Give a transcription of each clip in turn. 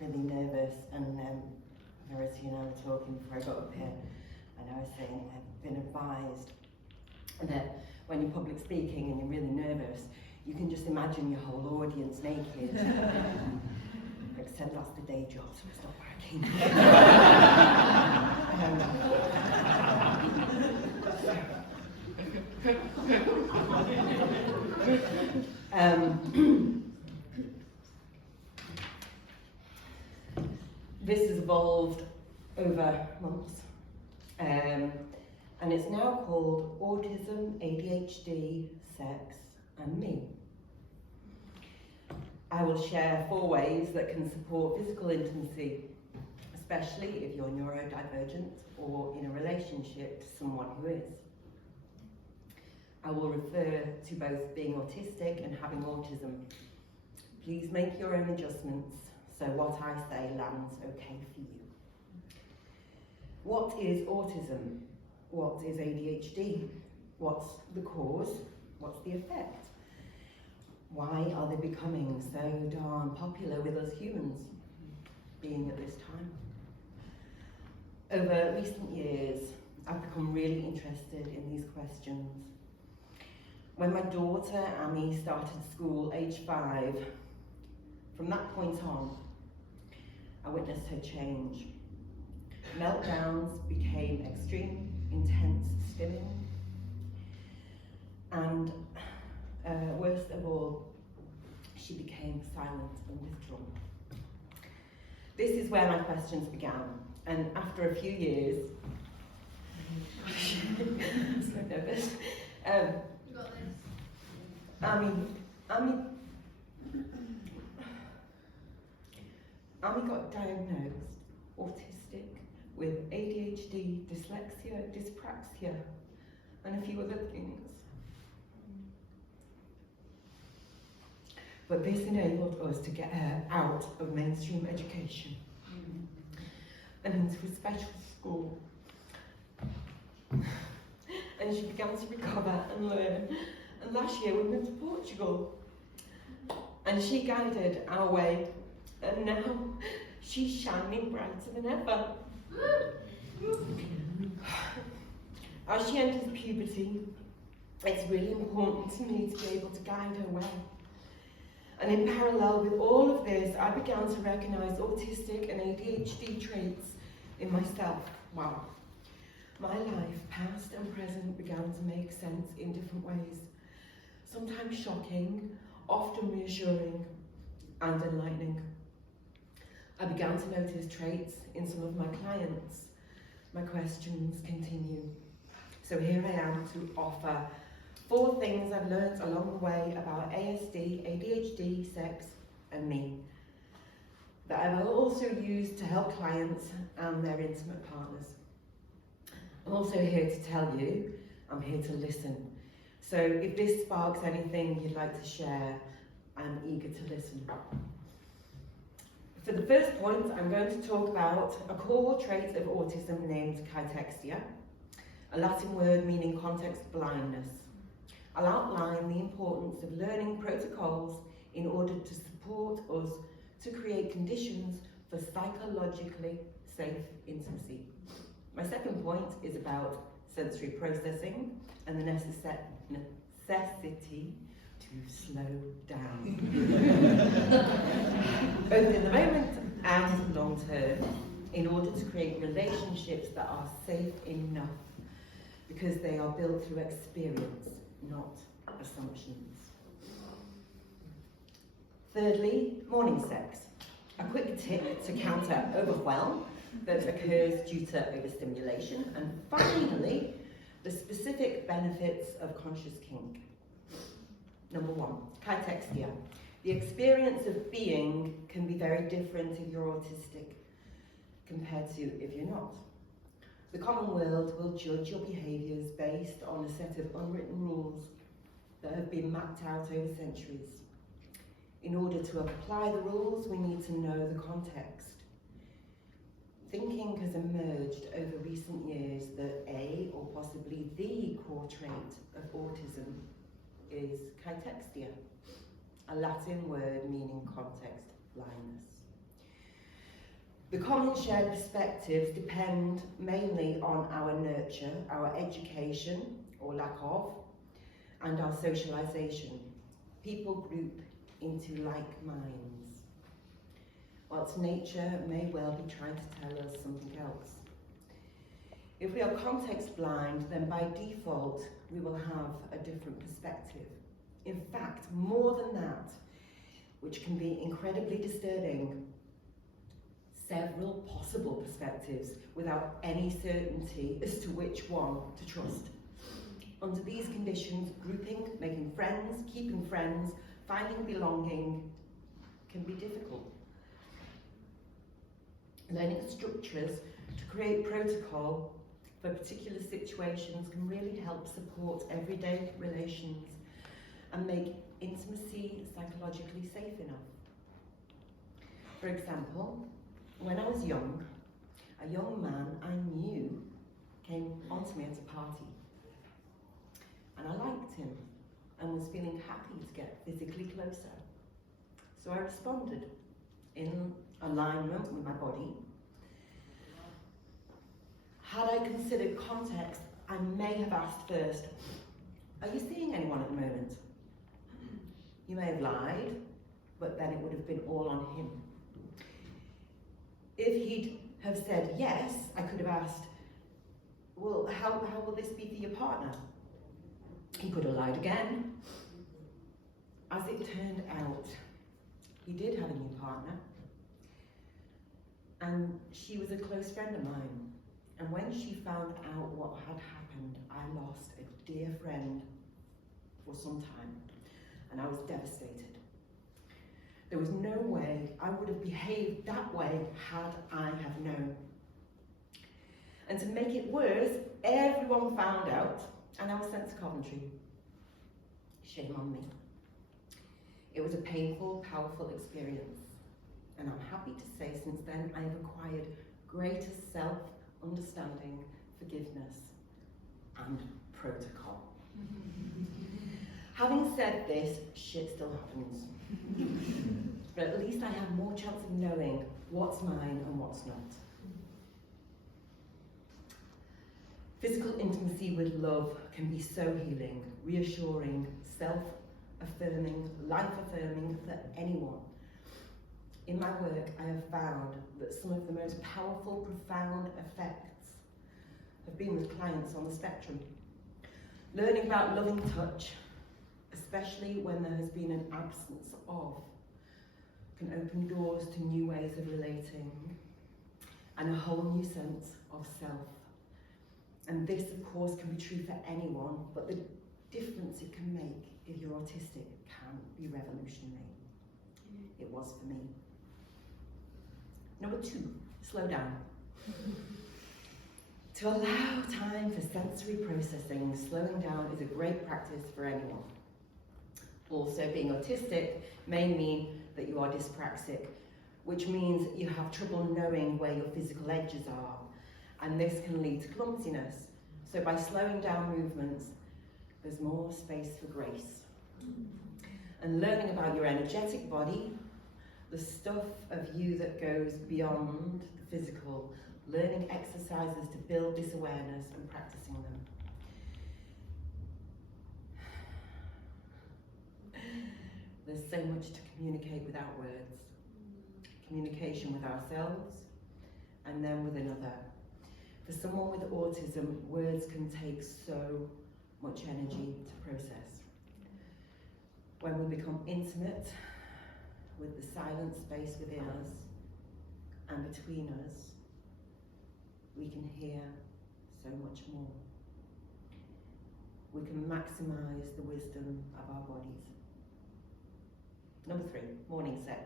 really nervous, and Verity and I were talking before I got up here, and I was saying I've been advised that when you're public speaking and you're really nervous, you can just imagine your whole audience naked. Except that's the day job, so it's not working. This has evolved over months, and it's now called Autism, ADHD, Sex, and Me. I will share 4 ways that can support physical intimacy, especially if you're neurodivergent or in a relationship to someone who is. I will refer to both being autistic and having autism. Please make your own adjustments so what I say lands okay for you. What is autism? What is ADHD? What's the cause? What's the effect? Why are they becoming so darn popular with us humans, being at this time? Over recent years, I've become really interested in these questions. When my daughter, Amy, started school age 5, from that point on, I witnessed her change. Meltdowns became extreme, intense stimming, and worst of all, she became silent and withdrawn. This is where my questions began, and after a few years, I'm so nervous. You got this. Amy got diagnosed autistic with ADHD, dyslexia, dyspraxia, and a few other things. But this enabled us to get her out of mainstream education and into a special school. And she began to recover and learn. And last year we moved to Portugal. And she guided our way. And now she's shining brighter than ever. As she enters puberty, it's really important to me to be able to guide her well. And in parallel with all of this, I began to recognize autistic and ADHD traits in myself. Wow. My life, past and present, began to make sense in different ways. Sometimes shocking, often reassuring, and enlightening. I began to notice traits in some of my clients. My questions continue. So here I am to offer 4 things I've learned along the way about ASD, ADHD, sex, and me, that I will also use to help clients and their intimate partners. I'm also here to tell you, I'm here to listen. So if this sparks anything you'd like to share, I'm eager to listen. For the first point, I'm going to talk about a core trait of autism named kaitexia, a Latin word meaning context blindness. I'll outline the importance of learning protocols in order to support us to create conditions for psychologically safe intimacy. My second point is about sensory processing and the necessity to slow down, both in the moment and long term, in order to create relationships that are safe enough, because they are built through experience, not assumptions. Thirdly, morning sex. A quick tip to counter overwhelm that occurs due to overstimulation. And finally, the specific benefits of conscious kink. Number 1, kaitexia. The experience of being can be very different if you're autistic compared to if you're not. The common world will judge your behaviours based on a set of unwritten rules that have been mapped out over centuries. In order to apply the rules, we need to know the context. Thinking has emerged over recent years that a, or possibly the core trait of autism is kaitexia, a Latin word meaning context blindness. The common shared perspectives depend mainly on our nurture, our education, or lack of, and our socialisation. People group into like minds, whilst nature may well be trying to tell us something else. If we are context blind, then by default, we will have a different perspective. In fact, more than that, which can be incredibly disturbing, several possible perspectives without any certainty as to which one to trust. Under these conditions, grouping, making friends, keeping friends, finding belonging can be difficult. Learning structures to create protocol for particular situations can really help support everyday relations and make intimacy psychologically safe enough. For example, when I was young, a young man I knew came onto me at a party. And I liked him and was feeling happy to get physically closer. So I responded in alignment with my body. Had I considered context, I may have asked first, are you seeing anyone at the moment? You may have lied, but then it would have been all on him. If he'd have said yes, I could have asked, well, how will this be for your partner? He could have lied again. As it turned out, he did have a new partner, and she was a close friend of mine. And when she found out what had happened, I lost a dear friend for some time, and I was devastated. There was no way I would have behaved that way had I have known. And to make it worse, everyone found out, and I was sent to Coventry. Shame on me. It was a painful, powerful experience, and I'm happy to say since then I have acquired greater self-understanding, forgiveness, and protocol. Having said this, shit still happens. But at least I have more chance of knowing what's mine and what's not. Physical intimacy with love can be so healing, reassuring, self-affirming, life-affirming for anyone. In my work, I have found that some of the most powerful, profound effects have been with clients on the spectrum. Learning about loving touch, especially when there has been an absence of, can open doors to new ways of relating and a whole new sense of self. And this, of course, can be true for anyone, but the difference it can make if you're autistic can be revolutionary. It was for me. Number 2, slow down. To allow time for sensory processing, slowing down is a great practice for anyone. Also, being autistic may mean that you are dyspraxic, which means you have trouble knowing where your physical edges are, and this can lead to clumsiness. So by slowing down movements, there's more space for grace. And learning about your energetic body, the stuff of you that goes beyond the physical, learning exercises to build this awareness and practicing them. There's so much to communicate without words. Communication with ourselves, and then with another. For someone with autism, words can take so much energy to process. When we become intimate with the silent space within us and between us, we can hear so much more. We can maximize the wisdom of our bodies. Number 3, morning sex.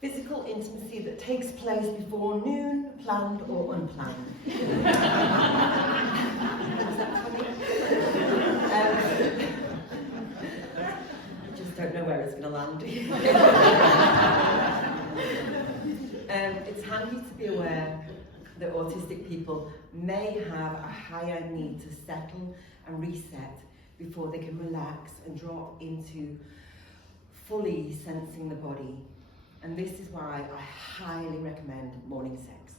Physical intimacy that takes place before noon, planned or unplanned. Is that funny? I just don't know where it's going to land. It's handy to be aware that autistic people may have a higher need to settle and reset before they can relax and drop into fully sensing the body. And this is why I highly recommend morning sex.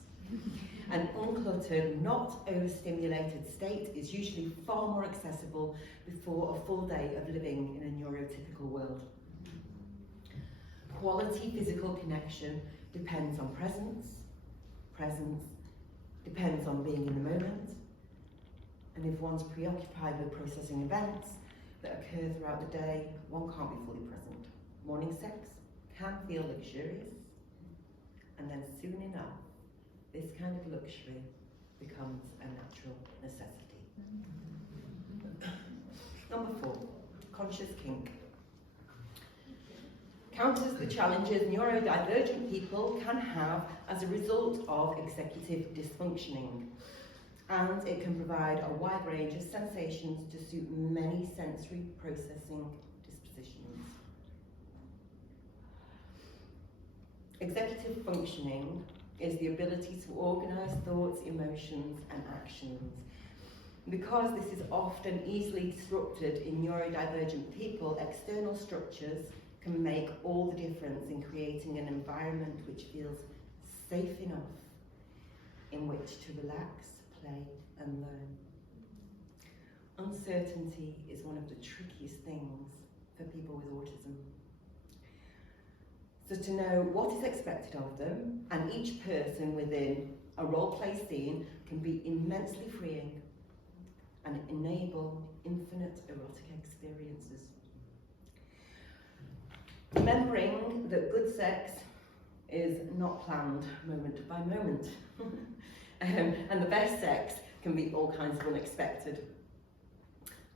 An uncluttered, not overstimulated state is usually far more accessible before a full day of living in a neurotypical world. Quality physical connection depends on presence. Presence depends on being in the moment. And if one's preoccupied with processing events that occur throughout the day, one can't be fully present. Morning sex can feel luxurious, and then soon enough, this kind of luxury becomes a natural necessity. Number 4, conscious kink. Counters the challenges neurodivergent people can have as a result of executive dysfunctioning, and it can provide a wide range of sensations to suit many sensory processing dispositions. Executive functioning is the ability to organise thoughts, emotions and actions. Because this is often easily disrupted in neurodivergent people, external structures can make all the difference in creating an environment which feels safe enough in which to relax, play and learn. Uncertainty is one of the trickiest things for people with autism. So to know what is expected of them, and each person within a role-play scene can be immensely freeing and enable infinite erotic experiences. Remembering that good sex is not planned moment by moment. And the best sex can be all kinds of unexpected.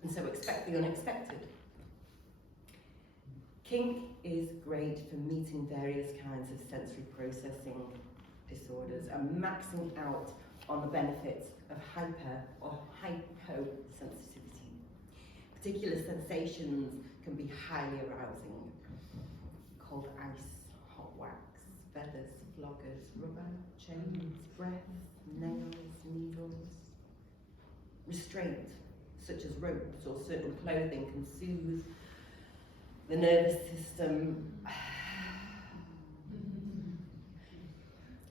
And so expect the unexpected. Kink is great for meeting various kinds of sensory processing disorders and maxing out on the benefits of hyper or hyposensitivity. Particular sensations can be highly arousing. Cold ice, hot wax, feathers, floggers, rubber, chains, breath, nails, needles. Restraint, such as ropes or certain clothing, can soothe the nervous system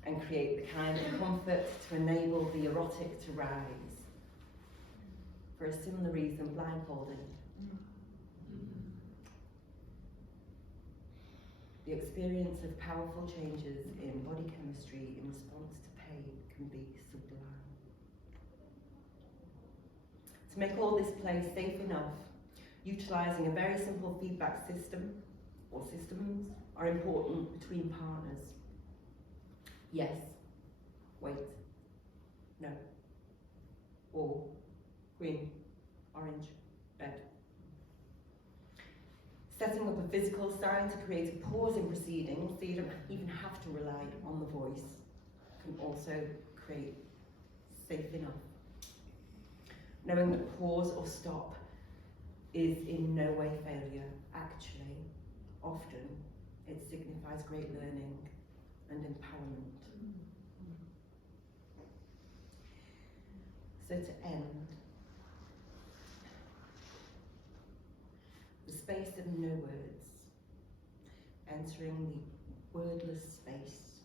and create the kind of comfort to enable the erotic to rise. For a similar reason, blindfolding. The experience of powerful changes in body chemistry in response to pain can be sublime. To make all this play safe enough, utilising a very simple feedback system or systems are important between partners. Yes, wait, no, or green, orange, red. Setting up a physical sign to create a pause in proceedings so you don't even have to rely on the voice can also create safe enough. Knowing that pause or stop is in no way failure. Actually, often it signifies great learning and empowerment. So to end, the space of no words, entering the wordless space,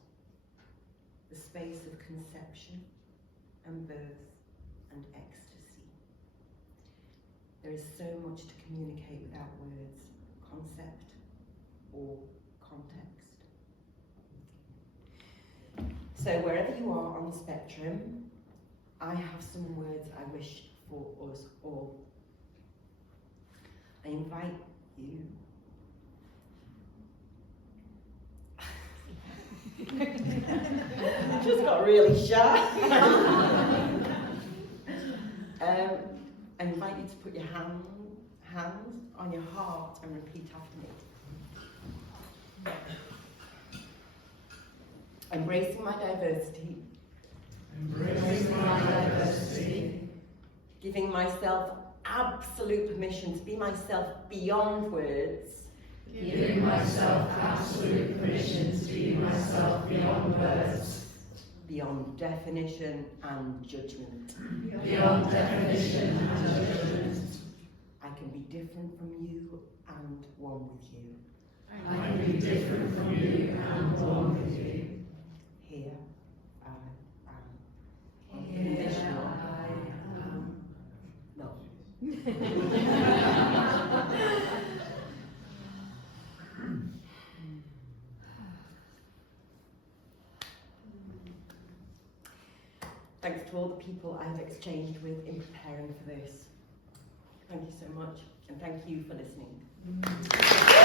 the space of conception and birth and ecstasy. There is so much to communicate without words, concept or context. So wherever you are on the spectrum, I have some words I wish for us all. I invite you just got really shy. I invite you to put your hands on your heart and repeat after me. Embracing my diversity. Embracing my diversity. Giving myself absolute permission to be myself beyond words. Giving myself absolute permission to be myself beyond words. Beyond definition and judgment. Beyond definition and judgment. I can be different from you and one with you. I can be different from you and born with you. Here I am. Here I am. No. Thanks to all the people I've exchanged with in preparing for this. Thank you so much, and thank you for listening.